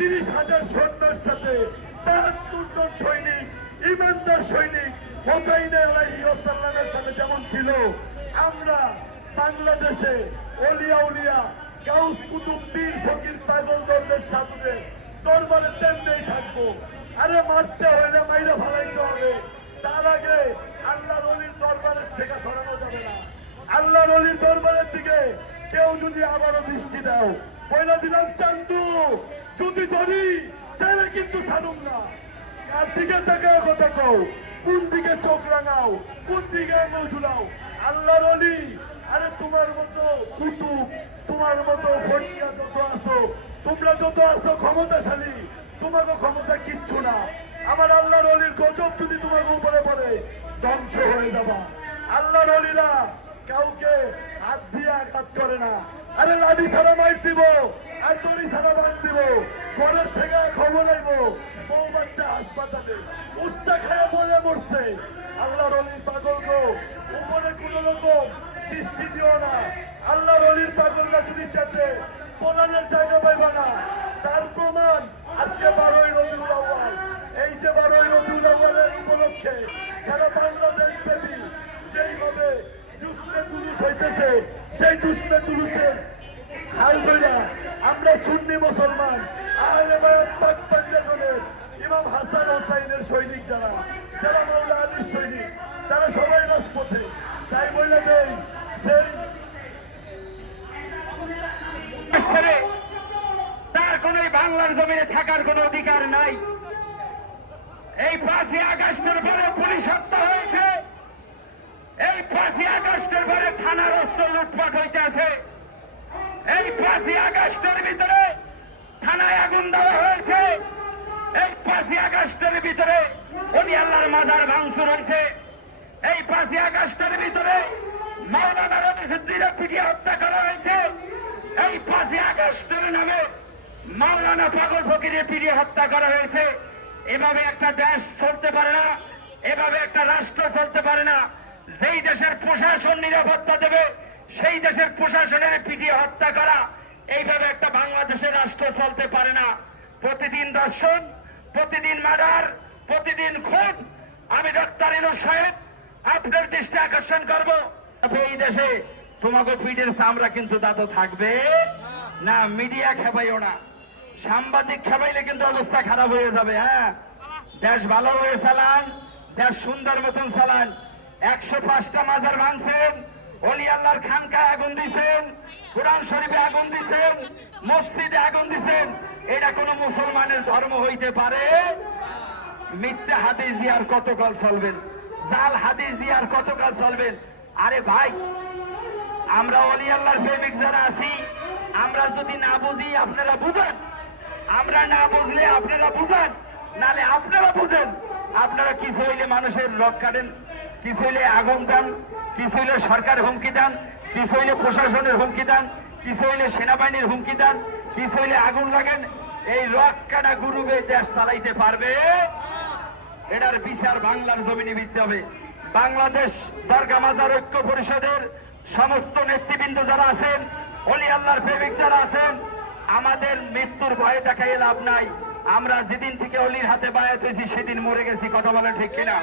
তিরিশ হাজার সৈন্যের সাথে বাহাত্তর জন সৈনিক, ইমানদার সৈনিক হোসাইন আলাইসাল্লামের সাথে যেমন ছিল, আমরা বাংলাদেশে অলিয়া উলিয়া গাউস কুতুব পীর ফকির পাগল দলের সাথে দরবারে তেমনি থাকব। আরে মারতে হইলে মাইরা ফালাইতে হবে। তার আগে আল্লাহর অলির দরবারের থেকে সরানো যাবে না। আল্লাহর অলির দরবারের দিকে কেউ যদি আবারও দৃষ্টি দাও। পয়লা দিলাম চান্দু। যদি ধরি তাহলে কিন্তু ছাড়ুম না। কার দিকে তাকায় কথা কও কোন দিকে চোখ রাঙাও, কোন দিকে আঙুল ঝুলাও। আল্লাহর অলি আরে তোমার মতো কুতুব তোমার মতো ফটিয়া যত আছো, তোমরা যত আছো ক্ষমতাশালী, তোমাকে ক্ষমতা কিচ্ছু না। আমার আল্লাহর অলির গজব যদি তোমার উপরে পড়ে, ধ্বংস হয়ে যাবা। আল্লাহর অলিরা কাউকে হাত দিয়ে আঘাত করে না। আরে লাঠি ছাড়া মাইর দিব। আর দড়ি ছাড়া বাদ দিব। ঘরের থেকে খবর আইব। বউ বাচ্চা হাসপাতালে, উস্তা খায় বলে মরছে। আল্লাহর অলির পাগল গো, উপরে কোন রকম দৃষ্টি দিও না। আল্লাহর অলির পাগলরা যদি চাতে পলানের জায়গা পাইবা না। তার প্রমাণ আজকে বারোই রবিউল আউয়াল। এই যে বারোই রবিউল আউয়ালের উপলক্ষে সারা বাংলাদেশ ব্যাপী যেইভাবে জুসতে জুলুস হইতেছে, সেই জুসতে জুলুসের হাল ধইরা আমরা সুন্নি মুসলমান। ইমাম হাসান হোসাইনের সৈনিক যারা যারা আলীর সৈনিক, তারা সবাই রাজপথে। তাই সেই তার কোন বাংলার জমিনে থাকার কোন অধিকার নাই। এই পাঁচই আগস্টের পরে পুলিশ হত্যা হয়েছে। এই পাঁচই আগস্টের পরে থানার অস্ত্র লুটপাট হইতেছে। এই পাঁচই আগস্টের ভিতরে থানায় আগুন দেওয়া হয়েছে। এই পাঁচই আগস্টের ভিতরে অলি আল্লাহর মাজার ভাঙচুর হয়েছে। এই পাঁচই আগস্টের ভিতরে মাওলানা রবিসুদ্দিনে পিটিয়ে হত্যা করা হয়েছে। এই পাঁচই আগস্টের নামে মাওলানা পাগল ফকিরে পিটিয়ে হত্যা করা হয়েছে। এভাবে একটা দেশ চলতে পারে না, এভাবে একটা রাষ্ট্র চলতে পারে না। যেই দেশের প্রশাসন নিরাপত্তা দেবে সেই দেশের প্রশাসনের পিটিয়ে হত্যা করা, এইভাবে একটা বাংলাদেশের রাষ্ট্র চলতে পারে না। প্রতিদিন দর্শন প্রতিদিন মার্ডার, প্রতিদিন খুন। আমি ডক্টর ইনু সাহেব, আপনার দৃষ্টি আকর্ষণ করব। এই দেশে তোমাকে পিঠের চামড়া কিন্তু দাদু থাকবে। না, মিডিয়া খেপাইও না। সাংবাদিক খেপাইলে কিন্তু অবস্থা খারাপ হয়ে যাবে হ্যাঁ? দেশ ভালো হয়ে চালান, দেশ সুন্দর মতন চালান। একশো পাঁচটা মাজার ভাঙছেন অলি আল্লাহর খানকায় আগুন দিছেন, কোরআন শরীফে আগুন দিছেন, মসজিদে আগুন দিছেন। এটা কোনো মুসলমানের ধর্ম হইতে পারে? মিথ্যা হাদিস দিয়ে আর কতকাল চলবেন? জাল হাদিস দিয়ে আর কতকাল চলবেন? আরে ভাই, আমরা অলি আল্লাহর প্রেমিক যারা আছি, আমরা যদি না বুঝি, আপনারা বুঝেন। আমরা না বুঝলে আপনারা বুঝেন। নালে আপনারা বুঝেন। আপনারা কিছু হইলে মানুষের রক কাটেন কিছু হইলে আগুন দেন? কিছু হইলে সরকার হুমকি দেন কিছু হইলে প্রশাসনের হুমকি দেন কিছু হইলে সেনাবাহিনীর হুমকি দেন কিছু হইলে আগুন লাগেন। এই রক কাটা গুরুবে দেশ চালাইতে পারবে? এটার বিচার বাংলার জমিনে দিতে হবে। বাংলাদেশ দরগা মাজার ঐক্য পরিষদের সমস্ত নেতৃবৃন্দ যারা আছেন, অলি আল্লাহর প্রেমিক যারা আছেন, আমাদের মৃত্যুর ভয়ে দেখাই লাভ নাই। আমরা যেদিন থেকে অলির হাতে বায়াত হয়েছি, সেদিন মরে গেছি, কথা বলে ঠিক কিনা?